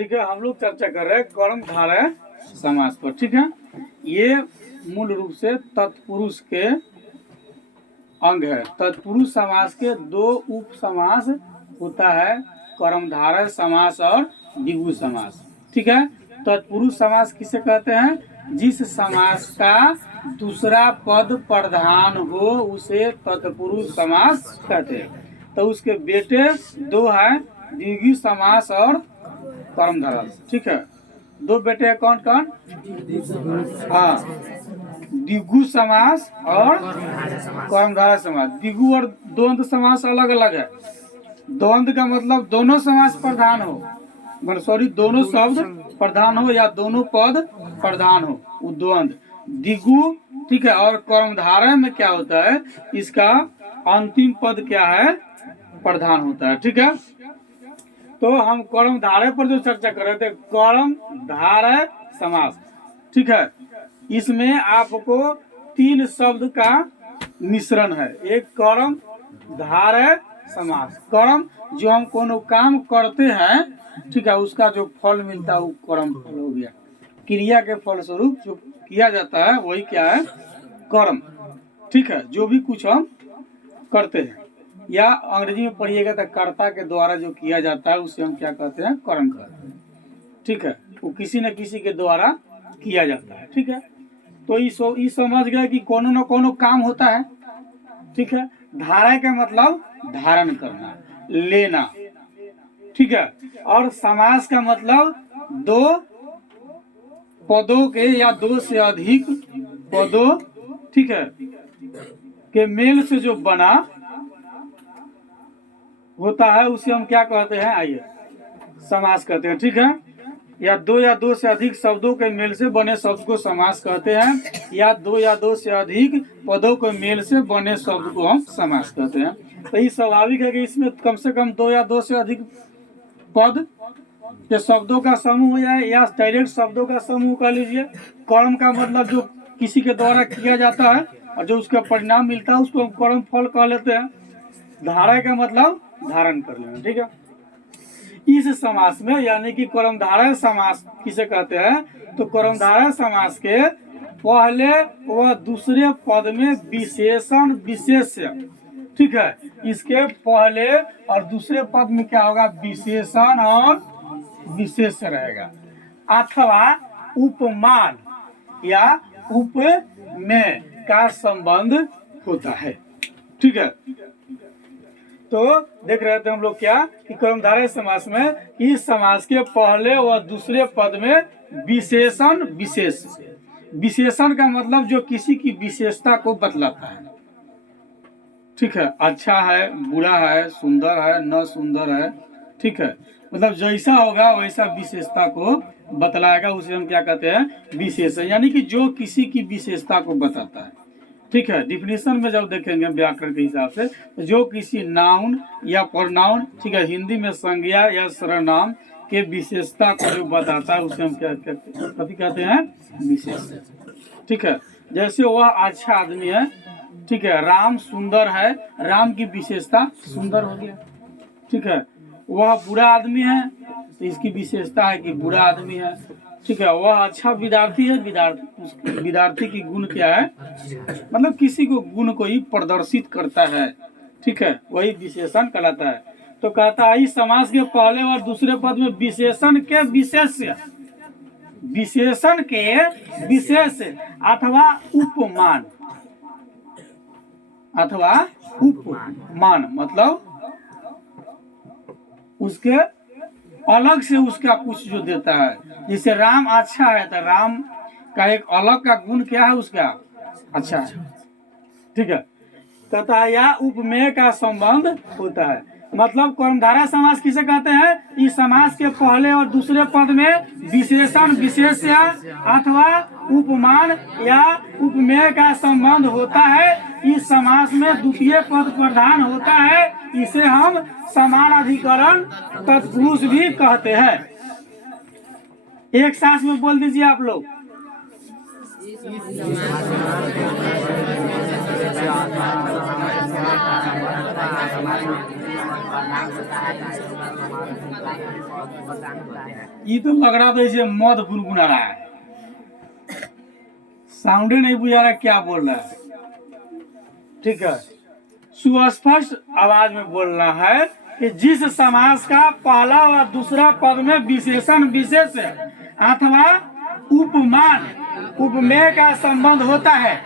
ठीक है, हम लोग चर्चा कर रहे हैं कर्मधारय समास पर। ठीक है, ये मूल रूप से तत्पुरुष के अंग है। तत्पुरुष समास के दो उप समास होता है, कर्मधारय समास और द्विगु समास। ठीक है, तत्पुरुष समास किसे कहते हैं? जिस समास का दूसरा पद प्रधान हो उसे तत्पुरुष समास कहते हैं। तो उसके बेटे दो हैं, द्विगु समास और कर्मधारय। ठीक है, दो बेटे हैं, कौन कौन? हाँ, द्विगु समास और कर्मधारय समास। द्विगु और द्वंद्व समास अलग अलग है। द्वंद्व का मतलब दोनों समास प्रधान हो, सॉरी दोनों शब्द प्रधान हो या दोनों पद प्रधान हो, वो द्वंद्व। द्विगु, ठीक है, और कर्मधारय में क्या होता है, इसका अंतिम पद क्या है, प्रधान होता है। ठीक है, तो हम कर्मधारय पर जो चर्चा कर रहे थे, कर्मधारय समास। ठीक है, इसमें आपको तीन शब्द का मिश्रण है। एक कर्मधारय समास, कर्म जो हम कोनो काम करते हैं, ठीक है, उसका जो फल मिलता है वो कर्म फल हो गया। क्रिया के फल स्वरूप जो किया जाता है वही क्या है, कर्म। ठीक है, जो भी कुछ हम करते हैं, या अंग्रेजी में पढ़िएगा तो कर्ता के द्वारा जो किया जाता है उसे हम क्या कहते हैं, कर्म कहते हैं। ठीक है, वो किसी न किसी के द्वारा किया जाता है। ठीक है, तो ये समझ गए कि कोनो न कोनो काम होता है। ठीक है, धारय का मतलब धारण करना, लेना। ठीक है, और समास का मतलब दो पदों के या दो से अधिक पदों, ठीक है, के मेल से जो बना होता है उसे हम क्या कहते हैं, आइए समास कहते हैं। ठीक है, या दो से अधिक शब्दों के मेल से बने शब्द को समास कहते हैं, या दो से अधिक पदों के मेल से बने शब्द को हम समास कहते हैं। तो ये स्वाभाविक है कि इसमें कम से कम दो से अधिक पद के शब्दों का समूह हो जाए, या डायरेक्ट शब्दों का समूह कह लीजिए। कर्म का मतलब जो किसी के द्वारा किया जाता है और जो उसका परिणाम मिलता है उसको हम कर्म फल कह लेते हैं। धारय का मतलब धारण कर लेना। ठीक है, इस समास में यानी कि कर्मधारय समास किसे कहते हैं, तो कर्मधारय समास के पहले व दूसरे पद में विशेषण विशेष्य। ठीक है, इसके पहले और दूसरे पद में क्या होगा, विशेषण और विशेष्य रहेगा, अथवा उपमान या उपमेय का संबंध होता है। ठीक है, तो देख रहे थे हम लोग क्या कि कर्मधारय समास में इस समास के पहले व दूसरे पद में विशेषण विशेष। विशेषण का मतलब जो किसी की विशेषता को बतलाता है। ठीक है, अच्छा है, बुरा है, सुंदर है, न सुंदर है। ठीक है, मतलब जैसा होगा वैसा विशेषता को बतलाएगा, उसे हम क्या कहते हैं, विशेषण, यानी कि जो किसी की विशेषता को बताता है। ठीक है, डिफिनेशन में जब देखेंगे व्याकरण के हिसाब से, तो जो किसी नाउन या प्रोनाउन, ठीक है, हिंदी में संज्ञा या सर्वनाम के विशेषता को जो बताता है उसे हम क्या कहते हैं, विशेषण। ठीक है, जैसे वह अच्छा आदमी है, ठीक है, राम सुंदर है, राम की विशेषता सुंदर हो गया। ठीक है, वह बुरा आदमी है तो इसकी विशेषता है कि बुरा आदमी है। ठीक है, वह अच्छा विद्यार्थी है, विद्यार्थी की गुण क्या है, मतलब किसी को गुण को ही प्रदर्शित करता है। ठीक है, वही विशेषण कहलाता है। तो कहता है इस समास के पहले और दूसरे पद में विशेषण के विशेष्य, विशेषण के विशेष अथवा उपमान, अथवा उपमान मतलब उसके अलग से उसका कुछ जो देता है। जैसे राम अच्छा है तो राम का एक अलग का गुण क्या है, उसका अच्छा है। ठीक है, तथा या उपमेय का संबंध होता है। मतलब कर्मधारय समास किसे कहते हैं, इस समास के पहले और दूसरे पद में विशेषण विशेष्य अथवा उपमान या उपमेय का संबंध होता है। इस समास में द्वितीय पद प्रधान होता है, इसे हम समान अधिकरण तत्पुरुष भी कहते हैं। एक सांस में बोल दीजिए आप लोग। ये तो लग रहा था इसे मद गुनगुना रहा है, साउंड ही नहीं बुझा रहा क्या बोल रहा है। ठीक है, सुस्पष्ट आवाज में बोलना है कि जिस समास का पहला व दूसरा पद में विशेषण विशेष अथवा उपमान उपमेय का संबंध होता है,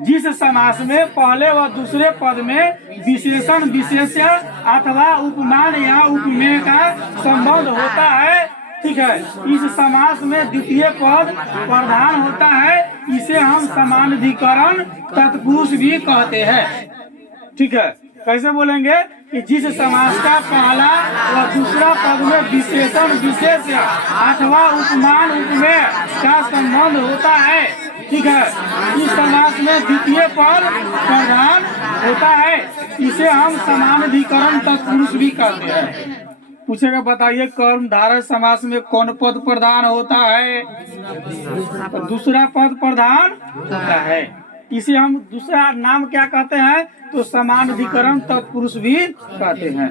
जिस समास में पहले व दूसरे पद में विशेषण विशेष अथवा उपमान या उपमेय का संबंध होता है, ठीक है, इस समास में द्वितीय पद प्रधान होता है, इसे हम समानाधिकरण तत्पुरुष भी कहते हैं। ठीक है, कैसे बोलेंगे कि जिस समास का पहला व दूसरा पद में विशेषण विशेष अथवा उपमान उपमेय का संबंध होता है, ठीक है, इस समास में द्वितीय पद प्रधान होता है, इसे हम समानाधिकरण तत्पुरुष भी कहते हैं। पूछेगा बताइए कर्म धारक समास में कौन पद प्रधान होता है? तो दूसरा पद प्रधान होता है, इसे हम दूसरा नाम क्या कहते हैं? तो समानाधिकरण तत्पुरुष भी कहते हैं।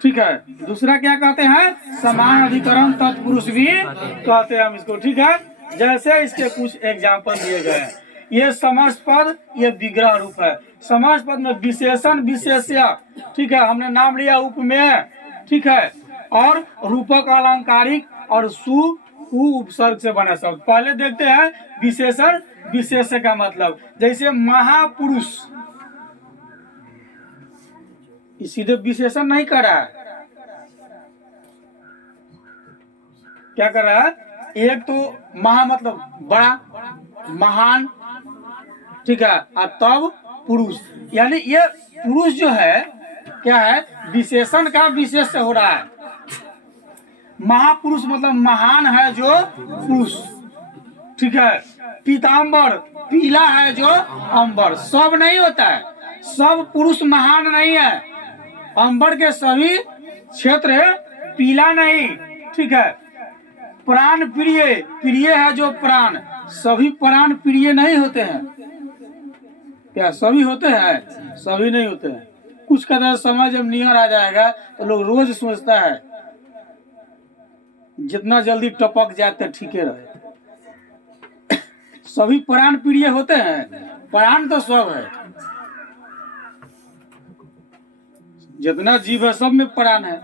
ठीक है, दूसरा क्या कहते हैं? समानाधिकरण तत्पुरुष भी कहते हैं हम इसको। ठीक है, जैसे इसके कुछ एग्जाम्पल दिए गए हैं। ये समस्त पद, ये विग्रह रूप है। समस्त पद में विशेषण विशेष्य, ठीक है, हमने नाम लिया उपमेय, ठीक है, और रूपक अलंकारिक और सु उपसर्ग से बना शब्द। पहले देखते हैं विशेषण विशेष्य का मतलब। जैसे महापुरुष, सीधे विशेषण नहीं कर रहा है, क्या कर रहा है? एक तो महा मतलब बड़ा, महान, ठीक है, और तब पुरुष, यानी ये पुरुष जो है क्या है? विशेषण का विशेष हो रहा है। महापुरुष मतलब महान है जो पुरुष, ठीक है। पीताम्बर, पीला है जो अंबर, सब नहीं होता है, सब पुरुष महान नहीं है। अंबर के सभी क्षेत्र पीला नहीं, ठीक है। प्राण प्रिय, प्रिय है जो प्राण, सभी प्राण प्रिय नहीं होते हैं। क्या सभी होते हैं? सभी नहीं होते हैं। कुछ कदर समय जब नियर आ जाएगा तो लोग रोज सोचता है जितना जल्दी टपक जाए तो ठीक रहे। सभी प्राण प्रिय होते हैं? प्राण तो सब है, जितना जीव है सब में प्राण है,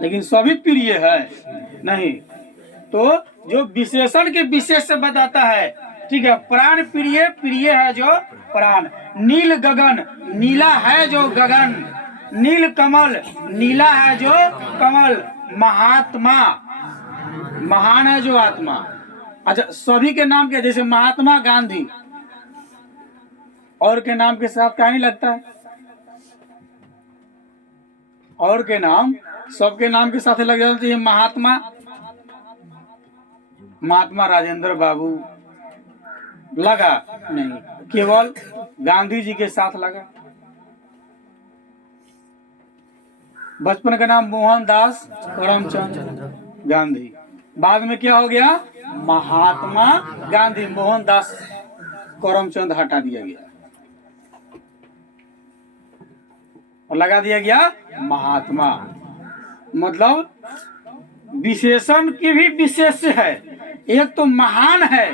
लेकिन सभी प्रिय है नहीं। तो जो विशेषण के विशेष से बताता है, ठीक है। प्राण प्रिय, प्रिय है जो प्राण। नील गगन, नीला है जो गगन। नील कमल, नीला है जो कमल। महात्मा, महान है जो आत्मा। अच्छा, सभी के नाम के, जैसे महात्मा गांधी, और के नाम के साथ क्या नहीं लगता है? और के नाम सबके नाम के साथ लग जाना चाहिए। महात्मा, महात्मा राजेंद्र बाबू लगा नहीं, केवल गांधी जी के साथ लगा। बचपन का नाम मोहनदास करमचंद गांधी, बाद में क्या हो गया? महात्मा गांधी। मोहनदास करमचंद हटा दिया गया और लगा दिया गया महात्मा। मतलब विशेषण की भी विशेष है, एक तो महान है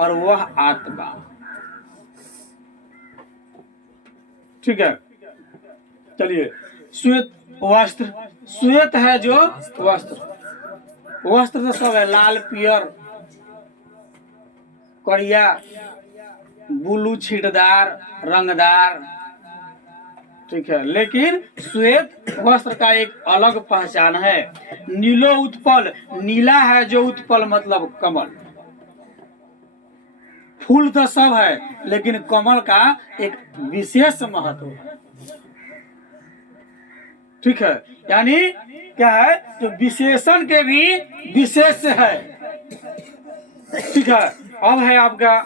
और वह आत्मा। ठीक है, चलिए। श्वेत वस्त्र, श्वेत है जो वस्त्र, वस्त्र तो सब है, लाल, पियर, करिया, ब्लू, छींटदार, रंगदार, ठीक है। लेकिन श्वेत वस्त्र का एक अलग पहचान है। नीलो उत्पल, नीला है जो उत्पल मतलब कमल। फूल तो सब है, लेकिन कमल का एक विशेष महत्व है, ठीक है। यानी क्या है? जो विशेषण के भी विशेष है, ठीक है। अब है आपका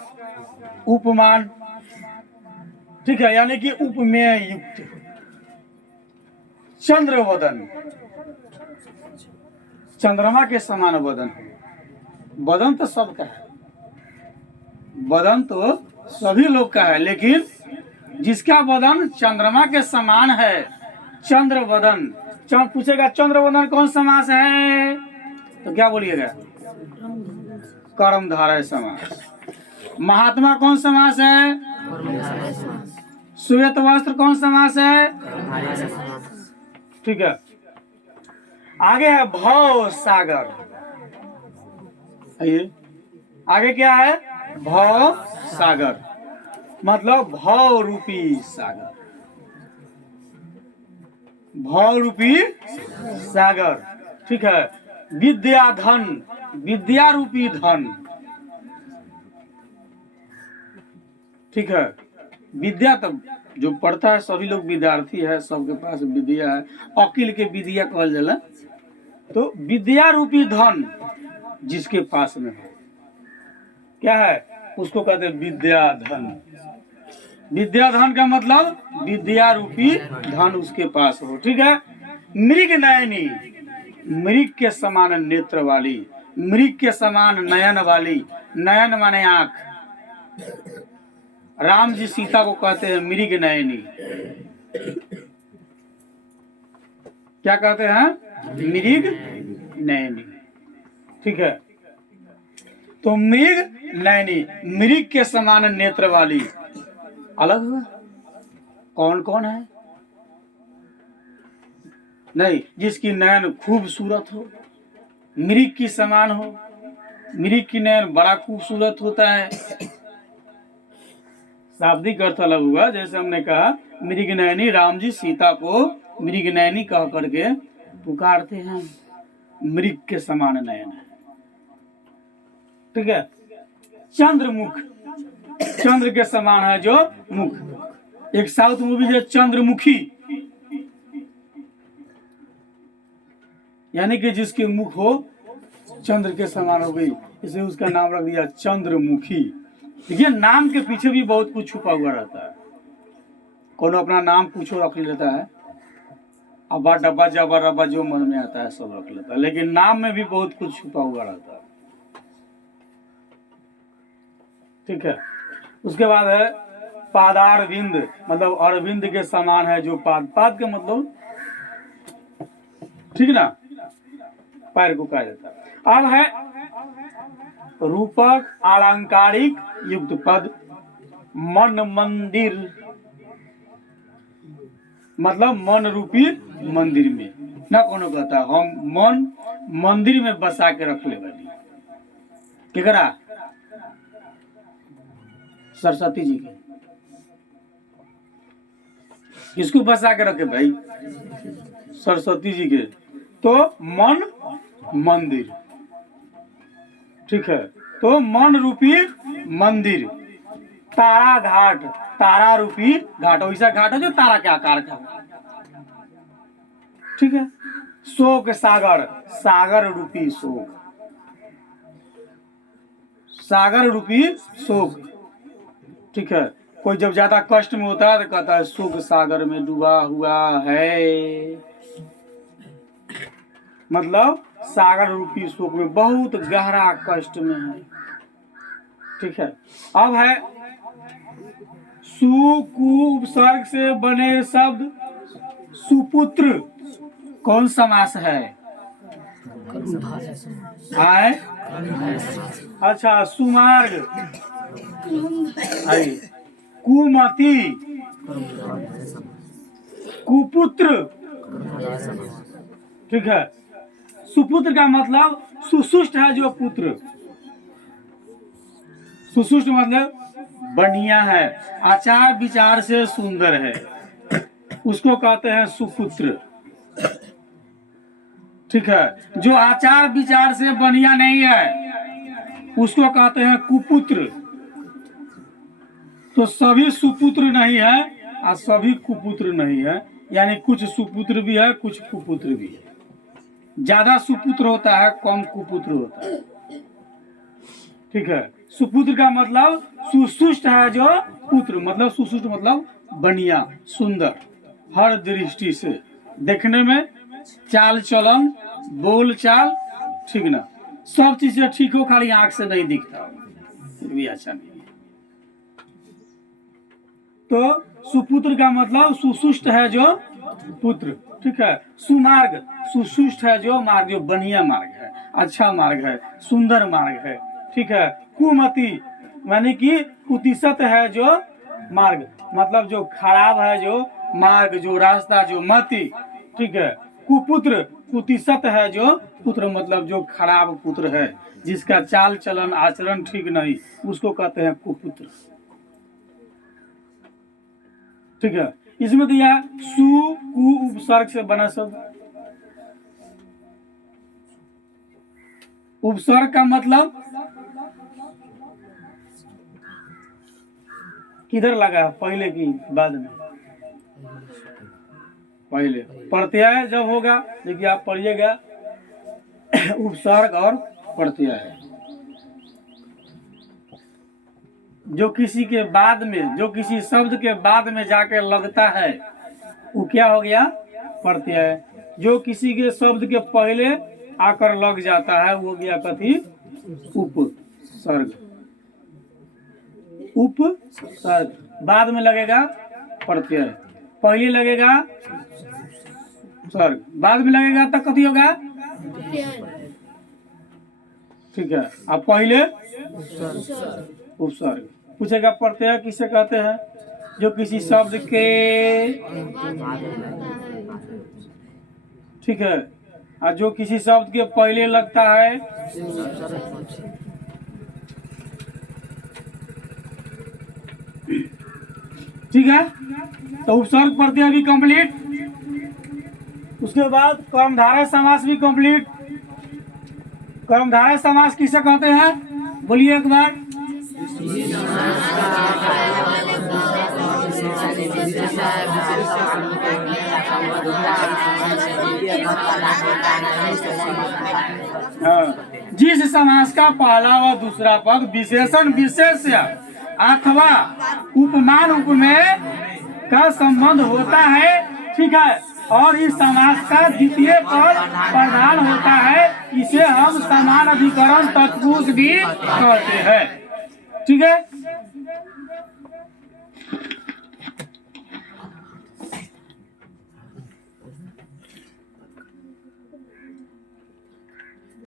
उपमान, ठीक है, यानी कि उपमेय युक्त। चंद्र वदन, चंद्रमा के समान वदन। वदन तो सबका है, वदन तो सभी लोग का है, लेकिन जिसका वदन चंद्रमा के समान है, चंद्र वदन, पूछेगा चंद्रवदन कौन समास है, तो क्या बोलिएगा? कर्मधारय समास। महात्मा कौन समास है? श्वेत वस्त्र कौन समास है? ठीक है। आगे है भव सागर। आइए आगे क्या है? भव सागर मतलब भव रूपी सागर। भव रूपी सागर, ठीक है। विद्या धन, विद्या रूपी धन, ठीक है। विद्या तो जो पढ़ता है सभी लोग विद्यार्थी है, सबके पास विद्या है, अकिल के विद्या कहल जाला। तो विद्या रूपी धन जिसके पास में है क्या है, उसको कहते हैं विद्या धन। विद्या धन का मतलब विद्या रूपी धन उसके पास हो, ठीक है। मृग नयनी, मृग के समान नेत्र वाली, मृग के समान नयन वाली, नयन माने आंख। राम जी सीता को कहते हैं मृग नयनी। क्या कहते हैं? मृग नयनी, ठीक है। तो मृग नयनी, मृग के समान नेत्र वाली। अलग हुआ कौन कौन है? नहीं, जिसकी नयन खूबसूरत हो, मृग की समान हो। मृग की नयन बड़ा खूबसूरत होता है। शाब्दिक अर्थ अलग हुआ। जैसे हमने कहा मृग नयनी, राम जी सीता को मृग नयनी कह करके पुकारते हैं। मृग के समान नयन है, ठीक है। चंद्रमुख, चंद्र के समान है जो मुख। एक साउथ मूवी है चंद्रमुखी, यानी कि जिसके मुख हो चंद्र के समान हो गई, इसलिए उसका नाम रख दिया चंद्रमुखी। देखिए नाम के पीछे भी बहुत कुछ छुपा हुआ रहता है। कौन अपना नाम कुछ रख लेता है, अब्बा डब्बा जब्बा रब्बा जो मन में आता है सब रख लेता है, लेकिन नाम में भी बहुत कुछ छुपा हुआ रहता है, ठीक है। उसके बाद है पादारविंद, मतलब अरविंद के समान है जो पाद, पाद के मतलब ठीक ना, पैर को कहा जाता है। अब है रूपक अलंकारिक युक्त पद। मन मंदिर मतलब मन रूपी मंदिर में ना, कोनो कहता हम मन मंदिर में बसा के रख ले बानी। केकरा? सरस्वती जी के। किसको बसा के रखे भाई? सरस्वती जी के। तो मन मंदिर, ठीक है। तो मन रूपी मंदिर। तारा घाट, तारा रूपी घाट, वैसा घाट है जो तारा के आकार का, ठीक है। शोक सागर, सागर रूपी शोक, सागर रूपी शोक, ठीक है। कोई जब ज्यादा कष्ट में होता है तो कहता है शोक सागर में डूबा हुआ है, मतलब सागर रूपी शोक में बहुत गहरा कष्ट में है, ठीक है। अब है उपसर्ग से बने शब्द। सुपुत्र कौन समास है? आए? अच्छा, सुमार्ग, कुमति, कुपुत्र, ठीक है। सुपुत्र का मतलब सुसुष्ट है जो पुत्र, सुसुष्ट मतलब बढ़िया है, आचार विचार से सुंदर है, उसको कहते हैं सुपुत्र, ठीक है। जो आचार विचार से बढ़िया नहीं है उसको कहते हैं कुपुत्र। तो सभी सुपुत्र नहीं है और सभी कुपुत्र नहीं है, यानी कुछ सुपुत्र भी है कुछ कुपुत्र भी है। ज्यादा सुपुत्र होता है, कम कुपुत्र होता है, ठीक है। सुपुत्र का मतलब सुसुष्ट है जो पुत्र, मतलब सुसुष्ट मतलब बढ़िया सुंदर, हर दृष्टि से देखने में, चाल चलन, बोल चाल, ठीक ना, सब चीज से ठीक हो, खाली आंख से नहीं दिखता फिर भी अच्छा नहीं। तो सुपुत्र का मतलब सुसुष्ट है जो पुत्र, ठीक है। सुमार्ग, सुसुष्ट है जो मार्ग, जो बढ़िया मार्ग है, अच्छा मार्ग है, सुंदर मार्ग है, ठीक है। कुमति माने कि कुतिशत है जो मार्ग, मतलब जो खराब है जो मार्ग, जो रास्ता, जो मति, ठीक है। कुपुत्र, कुतिशत है जो पुत्र, मतलब जो खराब पुत्र है, जिसका चाल चलन आचरण ठीक नहीं, उसको कहते हैं कुपुत्र, ठीक है। इसमें दिया सु कु उपसर्ग से बना शब्द। उपसर्ग का मतलब किधर लगा, पहले की बाद में? पहले। प्रत्यय जब होगा, देखिए आप पढ़िएगा, उपसर्ग और प्रत्यय जो किसी के बाद में, जो किसी शब्द के बाद में जाके लगता है, वो क्या हो गया? प्रत्यय। जो किसी के शब्द के पहले आकर लग जाता है, वो गया कथी? उपसर्ग। उपसर्ग बाद में लगेगा प्रत्यय, पहले लगेगा सर्ग, बाद में लगेगा तो कथी होगा? ठीक है। अब पहले उपसर्ग। पूछेगा प्रत्यय किसे कहते हैं? जो किसी शब्द के, ठीक है, और जो किसी शब्द के पहले लगता है, ठीक है। तो उपसर्ग प्रत्यय भी कंप्लीट। उसके बाद कर्मधारय समास भी कंप्लीट। कर्मधारय समास किसे कहते हैं? बोलिए एक बार। जिस समास का पहला व दूसरा पद विशेषण विशेष्य अथवा उपमान उपमेय का संबंध होता है, ठीक है, और इस समास का द्वितीय पद प्रधान होता है, इसे हम समान अधिकरण तत्पुरुष भी कहते हैं, ठीक है।